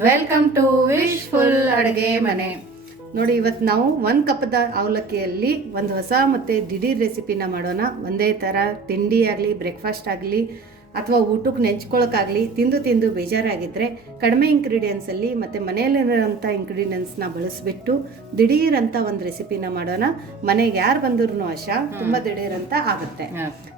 Welcome to wishful ಅಡುಗೆ ಮನೆ. ನೋಡಿ, ಇವತ್ತು ನಾವು 1 ಕಪ್ದ ಅವಲಕ್ಕಿಯಲ್ಲಿ ಒಂದು ಹೊಸ ಮತ್ತು ದಿಢೀರ್ ರೆಸಿಪಿನ ಮಾಡೋಣ. ಒಂದೇ ಥರ ತಿಂಡಿ ಆಗಲಿ, ಬ್ರೇಕ್ಫಾಸ್ಟ್ ಆಗಲಿ ಅಥವಾ ಊಟಕ್ಕೆ ನೆಂಚ್ಕೊಳಕ್ಕಾಗಲಿ ತಿಂದು ಬೇಜಾರಾಗಿದ್ದರೆ ಕಡಿಮೆ ಇಂಗ್ರೀಡಿಯೆಂಟ್ಸಲ್ಲಿ ಮತ್ತು ಮನೆಯಲ್ಲಿರೋಂಥ ಇಂಗ್ರೀಡಿಯೆಂಟ್ಸ್ನ ಬಳಸಿಬಿಟ್ಟು ದಿಢೀರ್ ಅಂತ ಒಂದು ರೆಸಿಪಿನ ಮಾಡೋಣ. ಮನೆಗೆ ಯಾರು ಬಂದ್ರು ತುಂಬ ದಿಢೀರ್ ಅಂತ ಆಗುತ್ತೆ.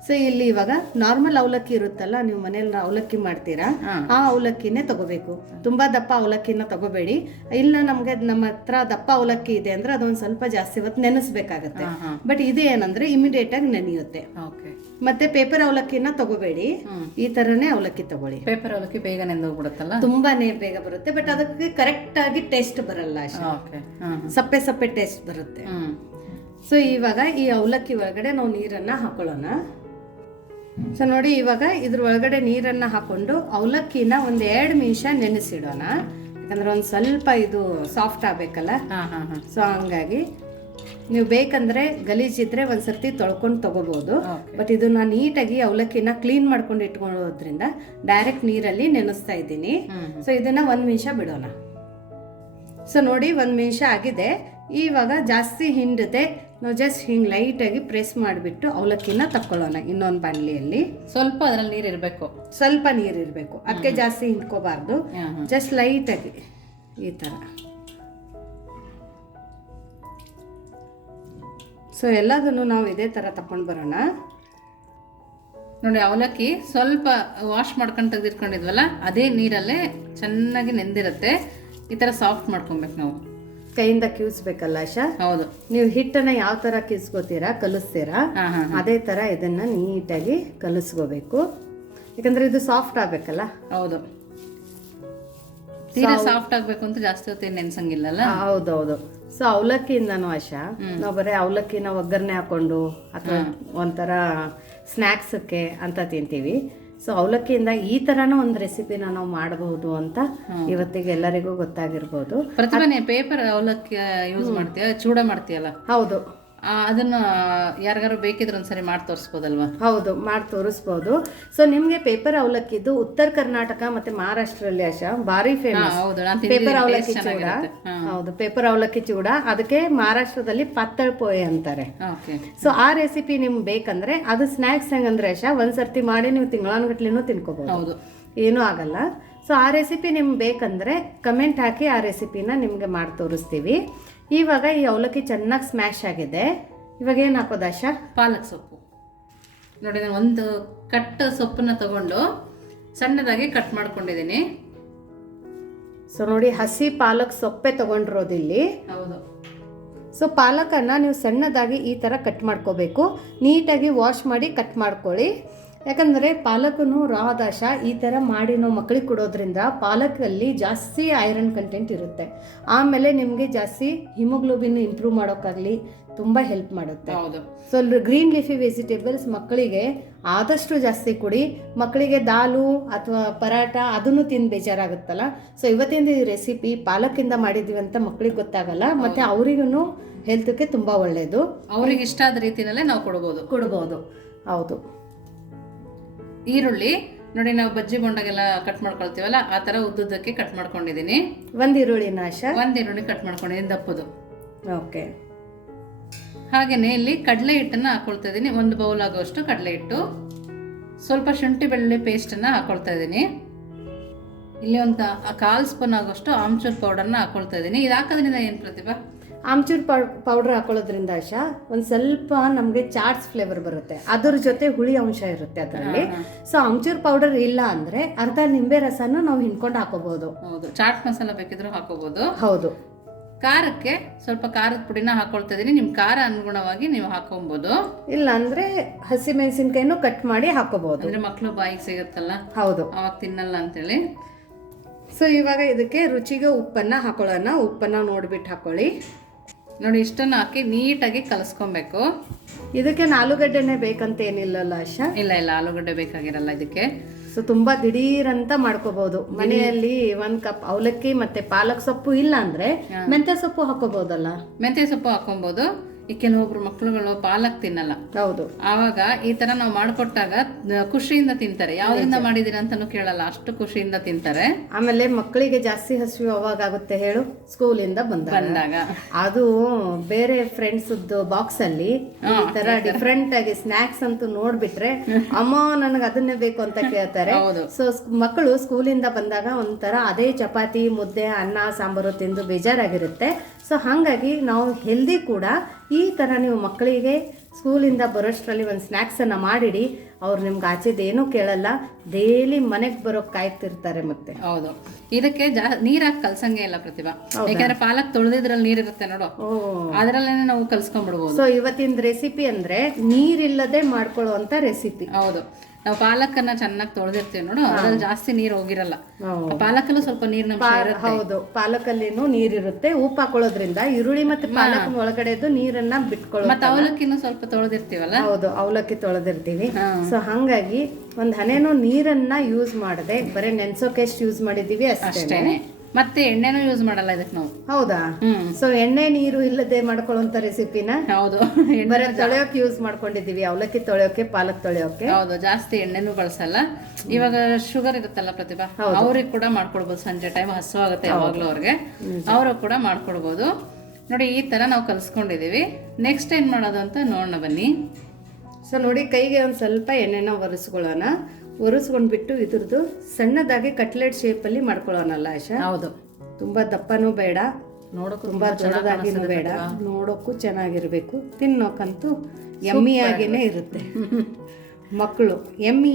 ಸೊ ಇಲ್ಲಿ ಇವಾಗ ನಾರ್ಮಲ್ ಅವಲಕ್ಕಿ ಇರುತ್ತಲ್ಲ, ನೀವು ಮನೇಲಿ ಅವಲಕ್ಕಿ ಮಾಡ್ತೀರಾ, ಆ ಅವಲಕ್ಕಿನೇ ತಗೋಬೇಕು. ತುಂಬಾ ದಪ್ಪ ಅವಲಕ್ಕಿನ ತಗೋಬೇಡಿ. ಇಲ್ಲ ನಮ್ಗೆ ನಮ್ಮ ಹತ್ರ ದಪ್ಪ ಅವಲಕ್ಕಿ ಇದೆ ಅಂದ್ರೆ ಅದೊಂದು ಸ್ವಲ್ಪ ಜಾಸ್ತಿ ಹೊತ್ತು ನೆನೆಸ್ಬೇಕಾಗತ್ತೆ. ಬಟ್ ಇದು ಏನಂದ್ರೆ ಇಮಿಡಿಯೇಟ್ ಆಗಿ ನೆನೆಯುತ್ತೆ. ಮತ್ತೆ ಪೇಪರ್ ಅವಲಕ್ಕಿನ ತಗೋಬೇಡಿ, ಈ ತರನೇ ಅವಲಕ್ಕಿ ತಗೊಳ್ಳಿ. ಪೇಪರ್ ಅವಲಕ್ಕಿ ಬೇಗ ನೆಂದೋಗ್ಬಿಡುತ್ತಲ್ಲ, ತುಂಬಾನೇ ಬೇಗ ಬರುತ್ತೆ. ಬಟ್ ಅದಕ್ಕೆ ಕರೆಕ್ಟ್ ಆಗಿ ಟೇಸ್ಟ್ ಬರಲ್ಲ, ಸಪ್ಪೆ ಸಪ್ಪೆ ಟೇಸ್ಟ್ ಬರುತ್ತೆ. ಸೊ ಇವಾಗ ಈ ಅವಲಕ್ಕಿ ಒಳಗಡೆ ನಾವು ನೀರನ್ನ ಹಾಕೊಳ್ಳೋಣ. ಸೊ ನೋಡಿ, ಇವಾಗ ಇದ್ರ ಒಳಗಡೆ ನೀರನ್ನ ಹಾಕೊಂಡು ಅವಲಕ್ಕಿನ ಒಂದ್ 2 ನಿಮಿಷ ನೆನೆಸಿಡೋಣ. ಯಾಕಂದ್ರೆ ಒಂದ್ ಸ್ವಲ್ಪ ಇದು ಸಾಫ್ಟ್ ಆಗ್ಬೇಕಲ್ಲ. ಸೊ ಹಂಗಾಗಿ ನೀವು ಬೇಕಂದ್ರೆ ಗಲೀಜಿದ್ರೆ ಒಂದ್ಸರ್ತಿ ತೊಳ್ಕೊಂಡು ತಗೋಬಹುದು. ಬಟ್ ಇದು ನಾನು ನೀಟಾಗಿ ಅವಲಕ್ಕಿನ ಕ್ಲೀನ್ ಮಾಡ್ಕೊಂಡು ಇಟ್ಕೊಳ್ಳೋದ್ರಿಂದ ಡೈರೆಕ್ಟ್ ನೀರಲ್ಲಿ ನೆನೆಸ್ತಾ ಇದ್ದೀನಿ. ಸೊ ಇದನ್ನ 1 ನಿಮಿಷ ಬಿಡೋಣ. ಸೊ ನೋಡಿ, 1 ನಿಮಿಷ ಆಗಿದೆ. ಇವಾಗ ಜಾಸ್ತಿ ಹಿಂಡದೆ ನಾವು ಜಸ್ಟ್ ಹಿಂಗೆ ಲೈಟಾಗಿ ಪ್ರೆಸ್ ಮಾಡಿಬಿಟ್ಟು ಅವಲಕ್ಕಿನ ತಕ್ಕೊಳ್ಳೋಣ. ಇನ್ನೊಂದು ಬಾಣಲಿಯಲ್ಲಿ ಸ್ವಲ್ಪ ಅದ್ರಲ್ಲಿ ನೀರು ಇರಬೇಕು, ಸ್ವಲ್ಪ ನೀರು ಇರಬೇಕು. ಅದಕ್ಕೆ ಜಾಸ್ತಿ ಹಿಂಡ್ಕೋಬಾರ್ದು, ಜಸ್ಟ್ ಲೈಟಾಗಿ ಈ ಥರ. ಸೊ ಎಲ್ಲದನ್ನು ನಾವು ಇದೇ ಥರ ತಗೊಂಡು ಬರೋಣ. ನೋಡಿ, ಅವಲಕ್ಕಿ ಸ್ವಲ್ಪ ವಾಶ್ ಮಾಡ್ಕೊಂಡು ತೆಗೆದಿಟ್ಕೊಂಡಿದ್ವಲ್ಲ, ಅದೇ ನೀರಲ್ಲೇ ಚೆನ್ನಾಗಿ ನೆಂದಿರುತ್ತೆ. ಈ ಥರ ಸಾಫ್ಟ್ ಮಾಡ್ಕೊಬೇಕು. ನಾವು ಕೈಯಿಂದ ಕಿವಿಸ್ಬೇಕಲ್ಲ ಆಶಾ. ಹೌದು, ನೀವು ಹಿಟ್ಟನ್ನ ಯಾವ ತರ ಕಿಸ್ಕೋತೀರಾ, ಕಲಿಸ್ತೀರಾ, ಅದೇ ತರ ಇದನ್ನ ನೀಟಾಗಿ ಕಲಿಸ್ಕೋಬೇಕು. ಯಾಕಂದ್ರೆ ಇದು ಸಾಫ್ಟ್ ಆಗ್ಬೇಕಲ್ಲ. ಹೌದು, ತೀರಾ ಸಾಫ್ಟ್ ಆಗ್ಬೇಕು ಅಂತ ಜಾಸ್ತಿ ಹೊತ್ತು ನೆನ್ಸಂಗಿಲ್ಲಲ್ಲ. ಹೌದೌದು. ಸೊ ಅವಲಕ್ಕಿಯಿಂದನೂ ಆಶಾ ನಾವು ಬರೀ ಅವಲಕ್ಕಿನ ಒಗ್ಗರಣೆ ಹಾಕೊಂಡು ಅಥವಾ ಒಂಥರ ಸ್ನ್ಯಾಕ್ಸಕ್ಕೆ ಅಂತ ತಿಂತೀವಿ. ಸೊ ಅವಲಕ್ಕಿಯಿಂದ ಈ ತರನೂ ಒಂದು ರೆಸಿಪಿನ ನಾವು ಮಾಡಬಹುದು ಅಂತ ಇವತ್ತಿಗೆ ಎಲ್ಲರಿಗೂ ಗೊತ್ತಾಗಿರ್ಬೋದು. ಪ್ರತಿಭೆ ಪೇಪರ್ ಅವಲಕ್ಕಿ ಯೂಸ್ ಮಾಡ್ತೀಯ, ಚೂಡ ಮಾಡ್ತೀಯಲ್ಲ? ಹೌದು, ಅದನ್ನ ಯಾರಿಗಾರು ಬೇಕಿದ್ರೆ ಒಂದ್ಸರಿ ಮಾಡಿ ತೋರಿಸ್ಬೋದಲ್ವಾ? ಹೌದು, ಮಾಡಿ ತೋರಿಸ್ಬೋದು. ಸೊ ನಿಮ್ಗೆ ಪೇಪರ್ ಅವಲಕ್ಕಿದು ಉತ್ತರ ಕರ್ನಾಟಕ ಮತ್ತೆ ಮಹಾರಾಷ್ಟ್ರಲ್ಲಿ ಆಶಾ ಭಾರಿ ಫೇಮಸ್ ಪೇಪರ್ ಅವಲಕ್ಕಿ ಚೂಡ. ಹೌದು, ಪೇಪರ್ ಅವಲಕ್ಕಿ ಚೂಡ. ಅದಕ್ಕೆ ಮಹಾರಾಷ್ಟ್ರದಲ್ಲಿ ಪತ್ತಳ್ ಪೋಯೆ ಅಂತಾರೆ. ಸೊ ಆ ರೆಸಿಪಿ ನಿಮ್ಗೆ ಬೇಕಂದ್ರೆ ಅದು ಸ್ನ್ಯಾಕ್ಸ್ ಹೆಂಗಂದ್ರೆ ಆಶಾ ಒಂದ್ಸರ್ತಿ ಮಾಡಿ ನೀವು ತಿಂಗಳಾನ್ಗಟ್ಲೆನೂ ತಿನ್ಕೋಬಹುದು, ಏನೂ ಆಗಲ್ಲ. ಸೊ ಆ ರೆಸಿಪಿ ನಿಮ್ಗೆ ಬೇಕಂದ್ರೆ ಕಮೆಂಟ್ ಹಾಕಿ, ಆ ರೆಸಿಪಿನ ನಿಮ್ಗೆ ಮಾಡಿ ತೋರಿಸ್ತೀವಿ. ಇವಾಗ ಈ ಅವಲಕ್ಕಿ ಚೆನ್ನಾಗಿ ಸ್ಮ್ಯಾಶ್ ಆಗಿದೆ. ಇವಾಗ ಏನು ಹಾಕೋದು ಆಶಾ? ಪಾಲಕ್ ಸೊಪ್ಪು. ನೋಡಿ, ನಾನು ಒಂದು ಕಟ್ ಸೊಪ್ಪನ್ನ ತಗೊಂಡು ಸಣ್ಣದಾಗಿ ಕಟ್ ಮಾಡ್ಕೊಂಡಿದ್ದೀನಿ. ಸೊ ನೋಡಿ, ಹಸಿ ಪಾಲಕ್ ಸೊಪ್ಪೆ ತಗೊಂಡಿರೋದಿಲ್ಲಿ. ಹೌದು. ಸೊ ಪಾಲಕನ್ನು ನೀವು ಸಣ್ಣದಾಗಿ ಈ ಥರ ಕಟ್ ಮಾಡ್ಕೋಬೇಕು. ನೀಟಾಗಿ ವಾಶ್ ಮಾಡಿ ಕಟ್ ಮಾಡ್ಕೊಳ್ಳಿ. ಯಾಕಂದರೆ ಪಾಲಕನು ರಾದಾಶ ಈ ಥರ ಮಾಡಿ ನಾವು ಮಕ್ಕಳಿಗೆ ಕೊಡೋದ್ರಿಂದ ಪಾಲಕಲ್ಲಿ ಜಾಸ್ತಿ ಐರನ್ ಕಂಟೆಂಟ್ ಇರುತ್ತೆ. ಆಮೇಲೆ ನಿಮಗೆ ಜಾಸ್ತಿ ಹಿಮೋಗ್ಲೋಬಿನ್ ಇಂಪ್ರೂವ್ ಮಾಡೋಕ್ಕಾಗಲಿ ತುಂಬ ಹೆಲ್ಪ್ ಮಾಡುತ್ತೆ. ಹೌದು. ಸೊ ಗ್ರೀನ್ ಲೀಫಿ ವೆಜಿಟೇಬಲ್ಸ್ ಮಕ್ಕಳಿಗೆ ಆದಷ್ಟು ಜಾಸ್ತಿ ಕೊಡಿ. ಮಕ್ಕಳಿಗೆ ದಾಲು ಅಥವಾ ಪರಾಟ ಅದನ್ನು ತಿಂದು ಬೇಜಾರಾಗುತ್ತಲ್ಲ. ಸೊ ಇವತ್ತಿನ ಈ ರೆಸಿಪಿ ಪಾಲಕಿಂದ ಮಾಡಿದ್ದೀವಿ ಅಂತ ಮಕ್ಕಳಿಗೆ ಗೊತ್ತಾಗಲ್ಲ, ಮತ್ತು ಅವರಿಗೂ ಹೆಲ್ತ್ಗೆ ತುಂಬ ಒಳ್ಳೆಯದು. ಅವ್ರಿಗೆ ಇಷ್ಟ ಆದ ರೀತಿಯಲ್ಲೇ ನಾವು ಕೊಡ್ಬೋದು. ಹೌದು. ಈರುಳ್ಳಿ ನೋಡಿ, ನಾವು ಬಜ್ಜಿ ಬೊಂಡಾಗೆಲ್ಲ ಕಟ್ ಮಾಡ್ಕೊಳ್ತೀವಲ್ಲ, ಆ ಥರ ಉದ್ದುದ್ದಕ್ಕೆ ಕಟ್ ಮಾಡ್ಕೊಂಡಿದ್ದೀನಿ. ಒಂದು ಈರುಳ್ಳಿನ ಆಶಾ? ಒಂದು ಈರುಳ್ಳಿ ಕಟ್ ಮಾಡ್ಕೊಂಡಿದ್ದೀನಿ, ದಪ್ಪದು. ಓಕೆ. ಹಾಗೆಯೇ ಇಲ್ಲಿ ಕಡಲೆ ಹಿಟ್ಟನ್ನು ಹಾಕೊಳ್ತಾ ಇದ್ದೀನಿ. 1 ಬೌಲ್ ಆಗೋಷ್ಟು ಕಡಲೆ ಹಿಟ್ಟು. ಸ್ವಲ್ಪ ಶುಂಠಿ ಬೆಳ್ಳುಳ್ಳಿ ಪೇಸ್ಟನ್ನು ಹಾಕೊಳ್ತಾ ಇದ್ದೀನಿ. ಇಲ್ಲಿ ಒಂದು 1/4 ಸ್ಪೂನ್ ಆಗೋಷ್ಟು ಆಮ್ಚೂರ್ ಪೌಡರ್ನ ಹಾಕೊಳ್ತಾ ಇದ್ದೀನಿ. ಇದು ಹಾಕೋದ್ರಿಂದ ಏನು ಪ್ರತಿಭಾ? ಆಮ್ಚೂರ್ ಪೌಡರ್ ಹಾಕೊಳ್ಳೋದ್ರಿಂದ ಆಶಾ ಒಂದು ಸ್ವಲ್ಪ ನಮಗೆ ಚಾಟ್ಸ್ ಫ್ಲೇವರ್ ಬರುತ್ತೆ, ಅದ್ರ ಜೊತೆ ಹುಳಿ ಅಂಶ ಇರುತ್ತೆ ಅದರಲ್ಲಿ. ಸೊ ಆಮ್ಚೂರ್ ಪೌಡರ್ ಇಲ್ಲ ಅಂದ್ರೆ ಅರ್ಧ ನಿಂಬೆ ರಸನೂ ನಾವು ಹಿಂಡ್ಕೊಂಡು ಹಾಕೋಬಹುದು. ಹೌದು, ಚಾಟ್ ಮಸಾಲ ಬೇಕಿದ್ರು ಹಾಕೋಬಹುದು. ಹೌದು. ಖಾರಕ್ಕೆ ಸ್ವಲ್ಪ ಖಾರದ ಪುಡಿನ ಹಾಕೊಳ್ತಾ ಇದೀನಿ. ನಿಮ್ ಖಾರ ಅನುಗುಣವಾಗಿ ನೀವು ಹಾಕೊಬಹುದು. ಇಲ್ಲ ಅಂದ್ರೆ ಹಸಿ ಮೆಣಸಿನ್ಕಾಯಿನೂ ಕಟ್ ಮಾಡಿ ಹಾಕೋಬಹುದು, ಅಂದ್ರೆ ಮಕ್ಕಳು ಬಾಯಿಗೆ ಸಿಗುತ್ತಲ್ಲ. ಹೌದು, ಅವಾಗ ತಿನ್ನಲ್ಲ ಅಂತೇಳಿ. ಸೊ ಇವಾಗ ಇದಕ್ಕೆ ರುಚಿಗೆ ಉಪ್ಪನ್ನ ಹಾಕೊಳ್ಳೋಣ. ಉಪ್ಪನ್ನ ನೋಡ್ಬಿಟ್ಟು ಹಾಕೊಳ್ಳಿ. ನೋಡಿ, ಇಷ್ಟನ್ನು ಹಾಕಿ ನೀಟಾಗಿ ಕಲಸ್ಕೊಬೇಕು. ಇದಕ್ಕೆ ಆಲೂಗಡ್ಡೆನೇ ಬೇಕಂತ ಏನಿಲ್ಲಲ್ಲ ಆಶಾ? ಇಲ್ಲ, ಆಲೂಗಡ್ಡೆ ಬೇಕಾಗಿರಲ್ಲ ಇದಕ್ಕೆ. ಸೊ ತುಂಬಾ ದಿಢೀರ್ ಅಂತ ಮಾಡ್ಕೋಬಹುದು. ಮನೆಯಲ್ಲಿ 1 ಕಪ್ ಅವಲಕ್ಕಿ ಮತ್ತೆ ಪಾಲಕ್ ಸೊಪ್ಪು ಇಲ್ಲ ಅಂದ್ರೆ ಮೆಂತ್ಯ ಸೊಪ್ಪು ಹಾಕೋಬಹುದಲ್ಲ? ಮೆಂತ್ಯ ಸೊಪ್ಪು ಹಾಕೊಬಹುದು. ಈ ಕೆಲವೊಬ್ರು ಮಕ್ಳುಗಳು ಪಾಲಕ್ ತಿನ್ನಲ್ಲ, ಹೌದು. ಆವಾಗ ಈ ತರ ನಾವು ಮಾಡ್ಕೊಟ್ಟಾಗ ಖುಷಿಯಿಂದ ತಿಂತಾರೆ. ಯಾವ್ದ್ರಿಂದ ಮಾಡಿದೀರ ಅಂತಾನು ಕೇಳಲ್ಲ, ಅಷ್ಟು ಖುಷಿಯಿಂದ ತಿಂತಾರೆ. ಆಮೇಲೆ ಮಕ್ಕಳಿಗೆ ಜಾಸ್ತಿ ಹಸಿವು ಅವಾಗ ಆಗುತ್ತೆ ಹೇಳು, ಸ್ಕೂಲಿಂದ ಬಂದಾಗ. ಅದು ಬೇರೆ ಫ್ರೆಂಡ್ಸ್ ಬಾಕ್ಸ್ ಅಲ್ಲಿ ಈ ತರ ಡಿಫ್ರೆಂಟ್ ಆಗಿ ಸ್ನಾಕ್ಸ್ ಅಂತೂ ನೋಡ್ಬಿಟ್ರೆ ಅಮ್ಮ ನನಗೆ ಅದನ್ನೇ ಬೇಕು ಅಂತ ಕೇಳ್ತಾರೆ. ಸೊ ಮಕ್ಕಳು ಸ್ಕೂಲಿಂದ ಬಂದಾಗ ಒಂಥರ ಅದೇ ಚಪಾತಿ ಮುದ್ದೆ ಅನ್ನ ಸಾಂಬಾರು ತಿಂದು ಬೇಜಾರಾಗಿರುತ್ತೆ. ಸೊ ಹಾಗಾಗಿ ನಾವು ಹೆಲ್ದಿ ಕೂಡ ಈ ಥರ ನೀವು ಮಕ್ಕಳಿಗೆ ಸ್ಕೂಲಿಂದ ಬರೋಷ್ಟರಲ್ಲಿ ಒಂದು ಸ್ನ್ಯಾಕ್ಸನ್ನು ಮಾಡಿಡಿ. ಅವ್ರು ನಿಮ್ಗೆ ಆಚೆದೇನೂ ಕೇಳಲ್ಲ, ಡೈಲಿ ಮನೆಗೆ ಬರೋಕೆ ಕಾಯ್ತಿರ್ತಾರೆ. ಮತ್ತೆ ಹೌದು, ಇದಕ್ಕೆ ನೀರ್ ಹಾಕಿ ಕಲ್ಸಂಗೆ ಇಲ್ಲ ಪ್ರತಿಭಾ, ಯಾಕಂದ್ರೆ ಪಾಲಕ್ ತೊಳೆದಿದ್ರಲ್ಲಿ ನೀರಿರುತ್ತೆ ನೋಡು, ಅದರಲ್ಲೇನೆ ನಾವು ಕಲ್ಸ್ಕೊಂಡ್ಬಿಡ್ಬೋದು. ಸೊ ಇವತ್ತಿನ ರೆಸಿಪಿ ಅಂದ್ರೆ ನೀರಿಲ್ಲದೆ ಮಾಡ್ಕೊಳ್ಳುವಂತ ರೆಸಿಪಿ. ಹೌದು, ನಾವು ಪಾಲಕನ್ನ ಚೆನ್ನಾಗಿ ತೊಳೆದಿರ್ತೀವಿ ನೋಡು, ಅದ್ರಲ್ಲಿ ಜಾಸ್ತಿ ನೀರು ಹೋಗಿರಲ್ಲ. ಪಾಲಕಲ್ಲೂ ಸ್ವಲ್ಪ ನೀರಿನ ಹೌದು, ಪಾಲಕಲ್ಲಿನೂ ನೀರಿರುತ್ತೆ. ಉಪ್ಪು ಹಾಕೊಳ್ಳೋದ್ರಿಂದ ಈರುಳ್ಳಿ ಮತ್ತೆ ಪಾಲಕ್ ಒಳಗಡೆದು ನೀರನ್ನ ಬಿಟ್ಕೊಳ್ಳೋ. ಮತ್ತೆ ಅವಲಕ್ಕಿನೂ ಸ್ವಲ್ಪ ತೊಳೆದಿರ್ತೀವಲ್ಲ. ಹೌದು, ಅವಲಕ್ಕಿ ತೊಳೆದಿರ್ತೀವಿ. ಸೊ ಹಂಗಾಗಿ ಒಂದ್ ಹನೇನು ನೀರನ್ನ ಯೂಸ್ ಮಾಡದೆ ಬರೀ ನೆನ್ಸೋಕೆ ಎಷ್ಟು ಯೂಸ್ ಮಾಡಿದೀವಿ ಅಷ್ಟೇನೆ. ಮತ್ತೆ ಎಣ್ಣೆನೂ ಯೂಸ್ ಮಾಡಲ್ಲ ಇದಕ್ಕೆ ನಾವು. ಹೌದಾ? ಸೊ ಎಣ್ಣೆ ನೀರು ಇಲ್ಲದೆ ಮಾಡ್ಕೊಳ್ಳುವಂತ ರೆಸಿಪಿನ ಹೌದು ಬರೀ ತೊಳೆಯೋಕೆ ಯೂಸ್ ಮಾಡ್ಕೊಂಡಿದೀವಿ, ಅವಲಕ್ಕಿ ತೊಳೆಯೋಕೆ ಪಾಲಕ್ ತೊಳೆಯೋಕೆ. ಹೌದು, ಜಾಸ್ತಿ ಎಣ್ಣೆನೂ ಬಳಸಲ್ಲ. ಇವಾಗ ಶುಗರ್ ಇರುತ್ತಲ್ಲ ಪ್ರತಿಭಾ, ಅವ್ರಿಗೆ ಕೂಡ ಮಾಡ್ಕೊಡ್ಬೋದು. ಸಂಜೆ ಟೈಮ್ ಹಸುವಾಗುತ್ತೆ ಯಾವಾಗ್ಲೂ ಅವ್ರಿಗೆ, ಅವ್ರಿಗೆ ಕೂಡ ಮಾಡ್ಕೊಡ್ಬೋದು. ನೋಡಿ ಈ ತರ ನಾವು ಕಲ್ಸ್ಕೊಂಡಿದೀವಿ. ನೆಕ್ಸ್ಟ್ ಏನ್ ಮಾಡೋದು ಅಂತ ನೋಡೋಣ ಬನ್ನಿ. ಸೊ ನೋಡಿ, ಕೈಗೆ ಒಂದ್ ಸ್ವಲ್ಪ ಎಣ್ಣೆನ ಒರೆಸ್ಕೊಂಡ್ಬಿಟ್ಟು ಇದ್ರದ್ದು ಸಣ್ಣದಾಗಿ ಕಟ್ಲೆಟ್ ಶೇಪಲ್ಲಿ ಮಾಡ್ಕೊಳ್ಳೋಣಲ್ಲ ಆಶಾ? ಹೌದು, ತುಂಬಾ ದಪ್ಪನೂ ಬೇಡ, ನೋಡೋಕು ತುಂಬಾ ದೊಡ್ಡದಾಗಿನೂ ಬೇಡ, ನೋಡೋಕ್ಕೂ ಚೆನ್ನಾಗಿರ್ಬೇಕು, ತಿನ್ನೋಕಂತೂ ಯಮ್ಮಿಯಾಗೇನೆ ಇರುತ್ತೆ. ಮಕ್ಕಳು ಎಮ್ಮಿ,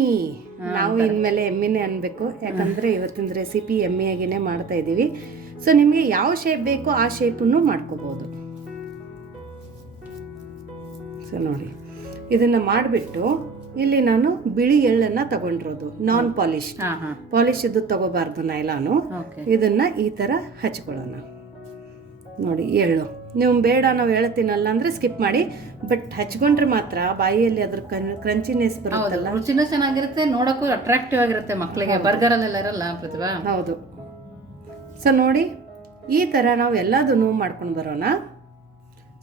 ನಾವು ಇನ್ಮೇಲೆ ಎಮ್ಮಿನೇ ಅನ್ಬೇಕು, ಯಾಕಂದ್ರೆ ಇವತ್ತಿನ ರೆಸಿಪಿ ಎಮ್ಮಿಯಾಗಿನೇ ಮಾಡ್ತಾ ಇದ್ದೀವಿ. ಸೊ ನಿಮಗೆ ಯಾವ ಶೇಪ್ ಬೇಕೋ ಆ ಶೇಪನ್ನು ಮಾಡ್ಕೋಬಹುದು. ಸೊ ನೋಡಿ, ಇದನ್ನ ಮಾಡಿಬಿಟ್ಟು ಇಲ್ಲಿ ನಾನು ಬಿಳಿ ಎಳ್ಳನ್ನ ತಗೊಂಡಿರೋದು, ನಾನ್ ಪಾಲಿಶ್. ಪಾಲಿಶ್ ಇದು ತಗೋಬಾರ್ದು, ನೈಲಾನು. ಇದನ್ನ ಈ ತರ ಹಚ್ಕೊಳ್ಳೋಣ. ನೋಡಿ ಎಳ್ಳು, ನೀವು ಬೇಡ ನಾವು ಹೇಳ್ತೀನಲ್ಲ ಅಂದ್ರೆ ಸ್ಕಿಪ್ ಮಾಡಿ, ಬಟ್ ಹಚ್ಕೊಂಡ್ರೆ ಮಾತ್ರ ಬಾಯಿಯಲ್ಲಿ ಅದ್ರ ಕ್ರಂಚಿನೆಸ್ ಬರುತ್ತಲ್ಲ, ರುಚಿನೂ ಚೆನ್ನಾಗಿರುತ್ತೆ, ನೋಡಕ್ಕೂ ಅಟ್ರಾಕ್ಟಿವ್ ಆಗಿರುತ್ತೆ ಮಕ್ಕಳಿಗೆ. ಬರ್ಗರ್ ಅಲ್ಲೆಲ್ಲ ಇರಲ್ಲ ಪ್ರತಿಭಾ. ಹೌದು. ಸೊ ನೋಡಿ, ಈ ತರ ನಾವು ಎಲ್ಲದನ್ನು ಮಾಡ್ಕೊಂಡು ಬರೋಣ.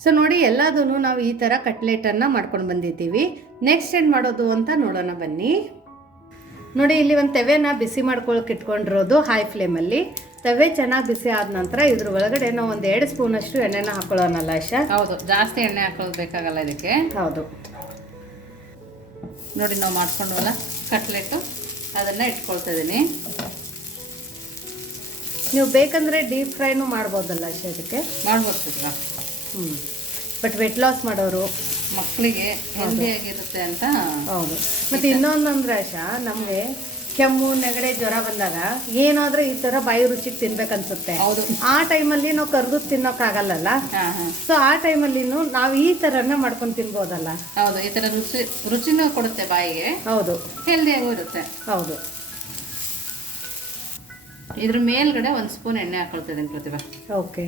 ಸೊ ನೋಡಿ, ಎಲ್ಲದನ್ನು ನಾವು ಈ ಥರ ಕಟ್ಲೆಟನ್ನು ಮಾಡ್ಕೊಂಡು ಬಂದಿದ್ದೀವಿ. ನೆಕ್ಸ್ಟ್ ಏನು ಮಾಡೋದು ಅಂತ ನೋಡೋಣ ಬನ್ನಿ. ನೋಡಿ, ಇಲ್ಲಿ ಒಂದು ತವೆನ ಬಿಸಿ ಮಾಡ್ಕೊಳಕ್ಕೆ ಇಟ್ಕೊಂಡಿರೋದು ಹೈ ಫ್ಲೇಮಲ್ಲಿ. ತವೆ ಚೆನ್ನಾಗಿ ಬಿಸಿ ಆದ ನಂತರ ಇದ್ರ ಒಳಗಡೆ ನಾವು ಒಂದು 2 ಸ್ಪೂನಷ್ಟು ಎಣ್ಣೆನ ಹಾಕೊಳ್ಳೋಣಲ್ಲ ಆಶಾ? ಹೌದು, ಜಾಸ್ತಿ ಎಣ್ಣೆ ಹಾಕೊಳ್ಳೋದು ಬೇಕಾಗಲ್ಲ ಇದಕ್ಕೆ. ಹೌದು. ನೋಡಿ, ನಾವು ಮಾಡ್ಕೊಂಡವಲ್ಲ ಕಟ್ಲೆಟು, ಅದನ್ನು ಇಟ್ಕೊಳ್ತಾ ಇದ್ದೀನಿ. ನೀವು ಬೇಕಂದ್ರೆ ಡೀಪ್ ಫ್ರೈನು ಮಾಡ್ಬೋದಲ್ಲ ಆಶಾ? ಇದಕ್ಕೆ ಮಾಡ್ಬೋದು. ಬಟ್ ವೆಟ್ ಲಾಸ್ ಮಾಡೋರು ಮಕ್ಕಳಿಗೆ ಹೆಲ್ದಿ ಆಗಿರುತ್ತೆ ಅಂತ. ಹೌದು. ಮತ್ತೆ ಇನ್ನೊಂದಂದ್ರೆ ಆಶಾ, ನಮಗೆ ಕೆಮ್ಮು ನೆಗಡೆ ಜ್ವರ ಬಂದಾಗ ಏನಾದ್ರೂ ಈ ತರ ಬಾಯಿ ರುಚಿಗೆ ತಿನ್ಬೇಕನ್ಸುತ್ತೆ. ಆ ಟೈಮಲ್ಲಿ ನಾವು ಕರ್ದು ತಿನ್ನೋಕ್ಕಾಗಲ್ಲ. ಸೊ ಆ ಟೈಮಲ್ಲಿ ನಾವು ಈ ತರನ ಮಾಡ್ಕೊಂಡು ತಿನ್ಬೋದಲ್ಲ? ಹೌದು, ಈ ತರ ರುಚಿನೂ ಕೊಡುತ್ತೆ ಬಾಯಿಗೆ. ಹೌದು, ಹೆಲ್ದಿಯಾಗೂ ಇರುತ್ತೆ. ಹೌದು. ಇದ್ರ ಮೇಲ್ಗಡೆ 1 ಸ್ಪೂನ್ ಎಣ್ಣೆ ಹಾಕೊಳ್ತಾ ಇದ್ದೀನಿ ಪ್ರತಿಭಾ. ಓಕೆ.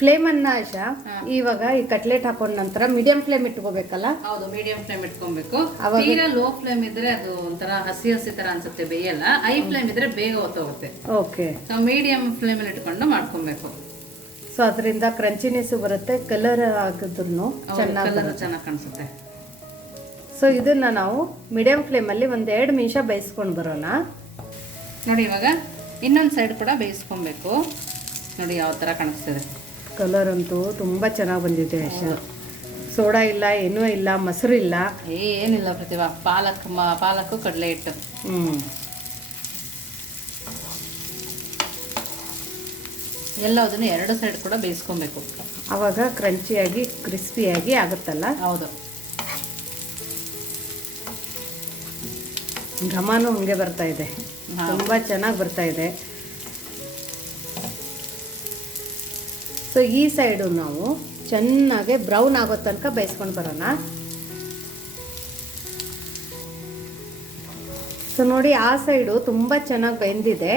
ಫ್ಲೇಮನ್ನು ಆಶಾ ಇವಾಗ ಈ ಕಟ್ಲೆಟ್ ಹಾಕೊಂಡ ನಂತರ ಮೀಡಿಯಂ ಫ್ಲೇಮ್ ಇಟ್ಕೋಬೇಕಲ್ಲ? ಹೌದು, ಮೀಡಿಯಂ ಫ್ಲೇಮ್ ಇಟ್ಕೊಬೇಕು. ತೀರಾ ಲೋ ಫ್ಲೇಮ್ ಇದ್ರೆ ಅದು ಒಂಥರ ಹಸಿ ಹಸಿ ತರ ಅನ್ಸುತ್ತೆ, ಬೇಯಲ್ಲ. ಹೈ ಫ್ಲೇಮ್ ಇದ್ರೆ ಬೇಗ ಹೊತ್ತೋಗುತ್ತೆ. ಓಕೆ. ಸೊ ಮೀಡಿಯಂ ಫ್ಲೇಮ್ ಅಲ್ಲಿ ಇಟ್ಕೊಂಡು ಮಾಡ್ಕೊಬೇಕು. ಸೊ ಅದರಿಂದ ಕ್ರಂಚಿನೆಸ್ ಬರುತ್ತೆ, ಕಲರ್ ಆಗಿದ್ರು ಚೆನ್ನಾಗಿ ಕಾಣಿಸುತ್ತೆ. ಸೊ ಇದನ್ನ ನಾವು ಮೀಡಿಯಂ ಫ್ಲೇಮಲ್ಲಿ 1-2 ನಿಮಿಷ ಬೇಯಿಸ್ಕೊಂಡು ಬರೋಣ. ನೋಡಿ, ಇವಾಗ ಇನ್ನೊಂದು ಸೈಡ್ ಕೂಡ ಬೇಯಿಸ್ಕೊಬೇಕು. ನೋಡಿ ಯಾವ ಥರ ಕಾಣಿಸ್ತದೆ. ಕಲರ್ ಅಂತೂ ತುಂಬ ಚೆನ್ನಾಗಿ ಬಂದಿದೆ ಆಶಾ. ಸೋಡಾ ಇಲ್ಲ, ಏನೂ ಇಲ್ಲ, ಮೊಸರು ಇಲ್ಲ, ಏನಿಲ್ಲ ಪ್ರತಿಭಾ. ಪಾಲಕ್ಕು ಕಡಲೆ ಹಿಟ್ಟು. ಎಲ್ಲದನ್ನು 2 ಸೈಡ್ ಕೂಡ ಬೇಯಿಸ್ಕೊಬೇಕು. ಆವಾಗ ಕ್ರಂಚಿಯಾಗಿ ಕ್ರಿಸ್ಪಿಯಾಗಿ ಆಗುತ್ತಲ್ಲ? ಹೌದು. ಘಮನೂ ಹಂಗೆ ಬರ್ತಾ ಇದೆ, ತುಂಬ ಚೆನ್ನಾಗಿ ಬರ್ತಾ ಇದೆ. ಸೊ ಈ ಸೈಡು ನಾವು ಚೆನ್ನಾಗಿ ಬ್ರೌನ್ ಆಗೋ ತನಕ ಬೇಯಿಸ್ಕೊಂಡು ಬರೋಣ. ಸೊ ನೋಡಿ, ಆ ಸೈಡು ತುಂಬ ಚೆನ್ನಾಗಿ ಬೆಂದಿದೆ.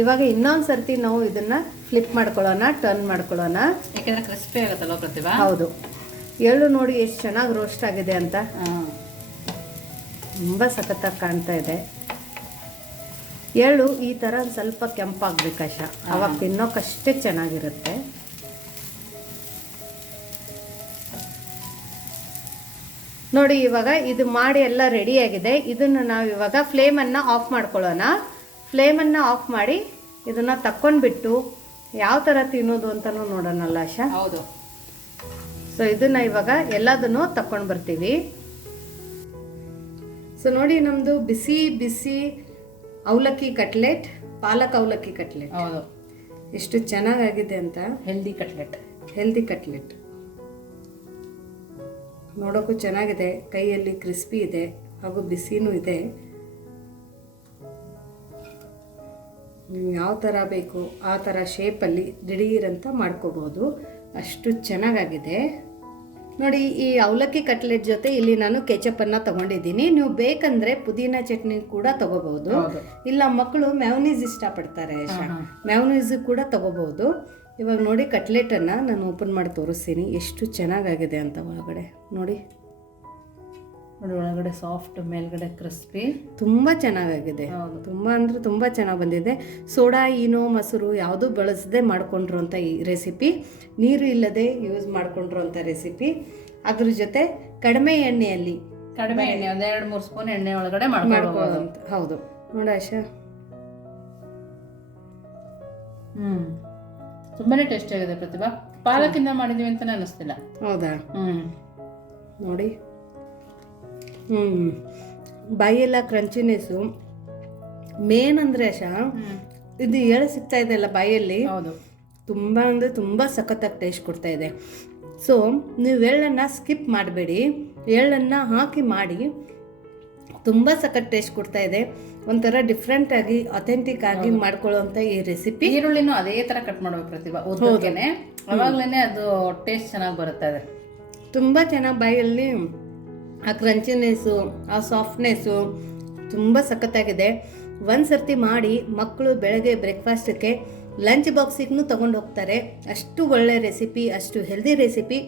ಇವಾಗ ಇನ್ನೊಂದು ಸರ್ತಿ ನಾವು ಇದನ್ನ ಫ್ಲಿಪ್ ಮಾಡ್ಕೊಳ್ಳೋಣ, ಟರ್ನ್ ಮಾಡ್ಕೊಳ್ಳೋಣ, ಯಾಕಂದ್ರೆ ಕ್ರಿಸ್ಪಿ ಆಗುತ್ತಲ್ವ ಪ್ರತಿಭಾ? ಹೌದು. ಎಳ್ಳು ನೋಡಿ ಎಷ್ಟು ಚೆನ್ನಾಗಿ ರೋಸ್ಟ್ ಆಗಿದೆ ಅಂತ, ತುಂಬ ಸಖತ್ತಾಗಿ ಕಾಣ್ತಾ ಇದೆ. ಎಳ್ಳು ಈ ಥರ ಸ್ವಲ್ಪ ಕೆಂಪಾಗಬೇಕಶ, ಅವಾಗ ತಿನ್ನೋಕಷ್ಟೇ ಚೆನ್ನಾಗಿರುತ್ತೆ. ನೋಡಿ ಇವಾಗ ಇದು ಮಾಡಿ ಎಲ್ಲ ರೆಡಿಯಾಗಿದೆ. ಇದನ್ನು ನಾವು ಇವಾಗ ಫ್ಲೇಮನ್ನು ಆಫ್ ಮಾಡ್ಕೊಳ್ಳೋಣ. ಫ್ಲೇಮನ್ನು ಆಫ್ ಮಾಡಿ ಇದನ್ನು ತಕ್ಕೊಂಡ್ಬಿಟ್ಟು ಯಾವ ಥರ ತಿನ್ನೋದು ಅಂತಲೂ ನೋಡೋಣಲ್ಲ ಆಶಾ. ಹೌದು. ಸೊ ಇದನ್ನು ಇವಾಗ ಎಲ್ಲದನ್ನು ತಕ್ಕೊಂಡು ಬರ್ತೀವಿ. ಸೊ ನೋಡಿ ನಮ್ಮದು ಬಿಸಿ ಬಿಸಿ ಅವಲಕ್ಕಿ ಕಟ್ಲೆಟ್, ಪಾಲಕ್ ಅವಲಕ್ಕಿ ಕಟ್ಲೆಟ್. ಹೌದು, ಎಷ್ಟು ಚೆನ್ನಾಗಾಗಿದೆ ಅಂತ. Healthy cutlet. ಹೆಲ್ದಿ ಕಟ್ಲೆಟ್ ನೋಡೋಕ್ಕೂ ಚೆನ್ನಾಗಿದೆ, ಕೈಯಲ್ಲಿ ಕ್ರಿಸ್ಪಿ ಇದೆ ಹಾಗೂ ಬಿಸಿನೂ ಇದೆ. ನೀವು ಯಾವ ಥರ ಬೇಕು ಆ ಥರ ಶೇಪಲ್ಲಿ ದಿಢೀರಂತ ಮಾಡ್ಕೋಬೋದು, ಅಷ್ಟು ಚೆನ್ನಾಗಾಗಿದೆ. ನೋಡಿ ಈ ಅವಲಕ್ಕಿ ಕಟ್ಲೆಟ್ ಜೊತೆ ಇಲ್ಲಿ ನಾನು ಕೆಚಪನ್ನು ತಗೊಂಡಿದ್ದೀನಿ. ನೀವು ಬೇಕಂದರೆ ಪುದೀನ ಚಟ್ನಿ ಕೂಡ ತಗೋಬಹುದು. ಇಲ್ಲ ಮಕ್ಕಳು ಮ್ಯಾವನೀಸ್ ಇಷ್ಟಪಡ್ತಾರೆ, ಮ್ಯಾವನೀಸ್ ಕೂಡ ತಗೋಬಹುದು. ಇವಾಗ ನೋಡಿ ಕಟ್ಲೆಟನ್ನು ನಾನು ಓಪನ್ ಮಾಡಿ ತೋರಿಸ್ತೀನಿ ಎಷ್ಟು ಚೆನ್ನಾಗಾಗಿದೆ ಅಂತ. ಒಳಗಡೆ ನೋಡಿ, ಒಳಗಡೆ ಸಾಫ್ಟ್, ಮೇಲ್ಗಡೆ ಕ್ರಿಸ್ಪಿ, ತುಂಬ ಚೆನ್ನಾಗಾಗಿದೆ. ತುಂಬ ಅಂದರೆ ತುಂಬ ಚೆನ್ನಾಗಿ ಬಂದಿದೆ. ಸೋಡಾ, ಈನೋ, ಮೊಸರು ಯಾವುದೂ ಬಳಸದೆ ಮಾಡ್ಕೊಂಡಿರುವಂಥ ಈ ರೆಸಿಪಿ, ನೀರು ಇಲ್ಲದೆ ಯೂಸ್ ಮಾಡ್ಕೊಂಡಿರುವಂಥ ರೆಸಿಪಿ. ಅದ್ರ ಜೊತೆ ಕಡಿಮೆ ಎಣ್ಣೆಯಲ್ಲಿ, ಕಡಿಮೆ ಎಣ್ಣೆ, ಒಂದು 2-3 ಸ್ಪೂನ್ ಎಣ್ಣೆ ಒಳಗಡೆ ಮಾಡ್ಕೊಳ್ಳೋದು. ಹೌದು ನೋಡಿ ಆಶಾ, ತುಂಬಾನೇ ಟೇಸ್ಟಿ ಆಗಿದೆ ಪ್ರತಿಭಾ. ಪಾಲಕಿಂದ ಮಾಡಿದೀವಿ ಅಂತಾನೆ ಅನಿಸ್ತಿಲ್ಲ. ಹೌದಾ? ನೋಡಿ, ಬಾಯಿಯೆಲ್ಲ ಕ್ರಂಚಿನೆಸ್ಸು ಮೇನ್ ಅಂದರೆ ಆಶಾ, ಇದು ಎಳೆ ಸಿಗ್ತಾ ಇದೆ ಅಲ್ಲ ಬಾಯಲ್ಲಿ. ಹೌದು, ತುಂಬ ಅಂದರೆ ತುಂಬ ಸಖತ್ತಾಗಿ ಟೇಸ್ಟ್ ಕೊಡ್ತಾ ಇದೆ. ಸೊ ನೀವು ಎಳ್ಳನ್ನು ಸ್ಕಿಪ್ ಮಾಡಬೇಡಿ, ಎಳ್ಳನ್ನು ಹಾಕಿ ಮಾಡಿ, ತುಂಬ ಸಖತ್ ಟೇಸ್ಟ್ ಕೊಡ್ತಾ ಇದೆ. ಒಂಥರ ಡಿಫ್ರೆಂಟ್ ಆಗಿ ಅಥೆಂಟಿಕ್ ಆಗಿ ಮಾಡ್ಕೊಳ್ಳುವಂಥ ಈ ರೆಸಿಪಿ. ಈರುಳ್ಳಿನೂ ಅದೇ ಥರ ಕಟ್ ಮಾಡ್ಬೇಕು ಪ್ರತಿಭಾ, ಉದ್ದಕ್ಕೇನೆ, ಅವಾಗಲೇ ಅದು ಟೇಸ್ಟ್ ಚೆನ್ನಾಗಿ ಬರುತ್ತೆ. ಅದು ತುಂಬ ಚೆನ್ನಾಗಿ ಬಾಯಲ್ಲಿ ಆ ಕ್ರಂಚಿನೆಸ್ಸು, ಆ ಸಾಫ್ಟ್ನೆಸ್ಸು ತುಂಬ ಸಖತ್ತಾಗಿದೆ. ಒಂದು ಸರ್ತಿ ಮಾಡಿ ಮಕ್ಕಳು ಬೆಳಗ್ಗೆ ಬ್ರೇಕ್ಫಾಸ್ಟಕ್ಕೆ, ಲಂಚ್ ಬಾಕ್ಸಿಗೂ ತೊಗೊಂಡು ಹೋಗ್ತಾರೆ. ಅಷ್ಟು ಒಳ್ಳೆ ರೆಸಿಪಿ, ಅಷ್ಟು ಹೆಲ್ದಿ ರೆಸಿಪಿ,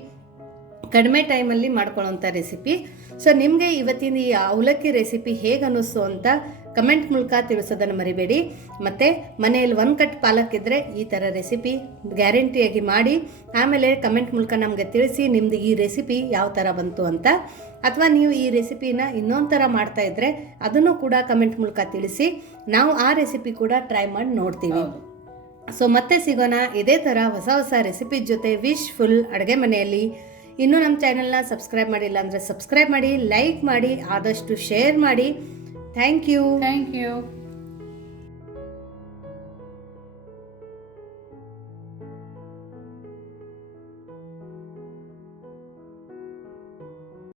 ಕಡಿಮೆ ಟೈಮಲ್ಲಿ ಮಾಡ್ಕೊಳ್ಳೋಂಥ ರೆಸಿಪಿ. ಸೊ ನಿಮಗೆ ಇವತ್ತಿನ ಈ ಅವಲಕ್ಕಿ ರೆಸಿಪಿ ಹೇಗೆ ಅನ್ನಿಸ್ತು ಅಂತ ಕಮೆಂಟ್ ಮೂಲಕ ತಿಳಿಸೋದನ್ನು ಮರಿಬೇಡಿ. ಮತ್ತು ಮನೆಯಲ್ಲಿ 1 ಕಟ್ ಪಾಲಕ್ಕಿದ್ರೆ ಈ ಥರ ರೆಸಿಪಿ ಗ್ಯಾರಂಟಿಯಾಗಿ ಮಾಡಿ, ಆಮೇಲೆ ಕಮೆಂಟ್ ಮೂಲಕ ನಮಗೆ ತಿಳಿಸಿ ನಿಮ್ಮದು ಈ ರೆಸಿಪಿ ಯಾವ ಥರ ಬಂತು ಅಂತ. ಅಥವಾ ನೀವು ಈ ರೆಸಿಪಿನ ಇನ್ನೊಂದು ಥರ ಮಾಡ್ತಾಯಿದ್ರೆ ಅದನ್ನು ಕೂಡ ಕಮೆಂಟ್ ಮೂಲಕ ತಿಳಿಸಿ, ನಾವು ಆ ರೆಸಿಪಿ ಕೂಡ ಟ್ರೈ ಮಾಡಿ ನೋಡ್ತೀವಿ. ಸೊ ಮತ್ತೆ ಸಿಗೋಣ ಇದೇ ಥರ ಹೊಸ ಹೊಸ ರೆಸಿಪಿ ಜೊತೆ. ವಿಶ್ ಫುಲ್ ಅಡುಗೆ ಮನೆಯಲ್ಲಿ. ಇನ್ನೂ ನಮ್ಮ ಚಾನೆಲ್ನ ಸಬ್ಸ್ಕ್ರೈಬ್ ಮಾಡಿಲ್ಲ ಅಂದರೆ ಸಬ್ಸ್ಕ್ರೈಬ್ ಮಾಡಿ, ಲೈಕ್ ಮಾಡಿ, ಆದಷ್ಟು ಶೇರ್ ಮಾಡಿ. Thank you.